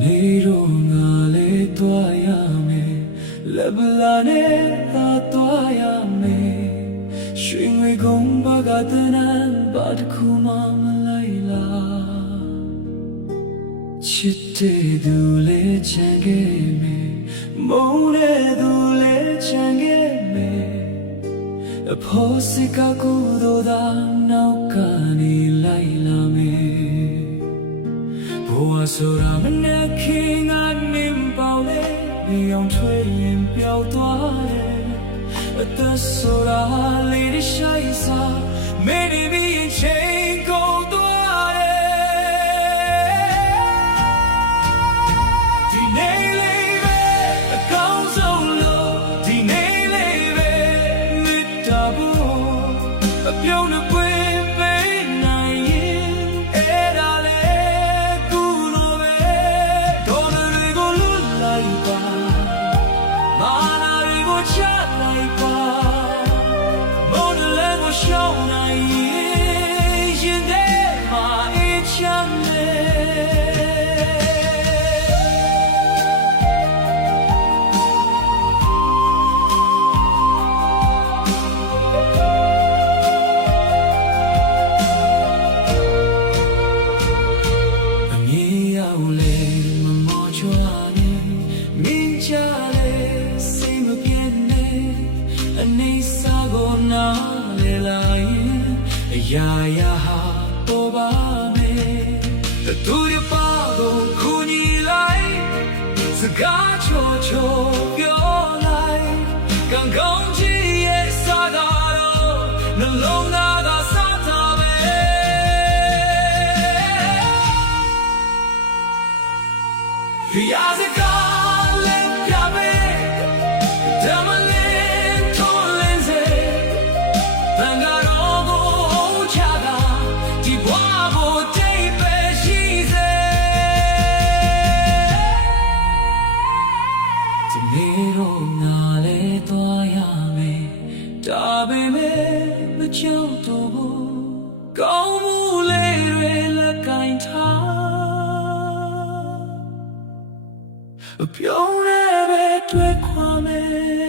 နေ့တော့ငါလေးသွားရမယ်လက်ပလာနဲ့သာသွားရမယ်ရွှေငွေကုန်းဘကတနန်ဘာတစ်ခုမှမလိုက်လားချစ်တဲ့သူလေးချန်ခဲ့မယ်မုန်းတဲ့သူလေးချန်ခဲ့မယ်အဖို့စကကူတို့သာနောက်ကနေလိုက်လာမယ်ဘဝဆိုတာမနဲ့ခင်ကနေပေါလေမြေအောင်ထွေးရင်ပျောက်သွားတယ်အသက်ဆိုတာလေးတစ်ရှိုင်းစားမေးနေရင်ချိန်ကုန်သွားတယ်ဒီနေ့လေးပဲအကောင်းဆုံးလို့ဒီနေ့လေးပဲမြတ်တာဘူးအပြုံးနဲ့ပွင့်ပေးနိုင်ရင်အဲ့ဒါလေးကူလို့ပဲဒေါ်လာတွေကိုလွတ်လိုက်ပါမာနာတွေကိုချလိုက်ပါမော်ဒလန်ကိုရှောင်းနိုင်ရင်တဲ့မှာအချမ်းလေရာရာဟာပေါ်ပါမယ်တူရပါတော့ခုညီလိုက်စကားချိုချိုပြောလိုက်ကောင်းကောင်းကြီးရဲ့စားတော့နှလုံးသားကစားထားပဲရာစကားလည်းပြမယ်ဓမ္မလေးထုံးလင်းစေတန်ကားဒါပေမဲ့မကြောက်တော့ဘူးကောင်းမှုလေးတွေလက်ကင်ထားအပြုံးနဲ့ပဲတွေ့ခွာမယ်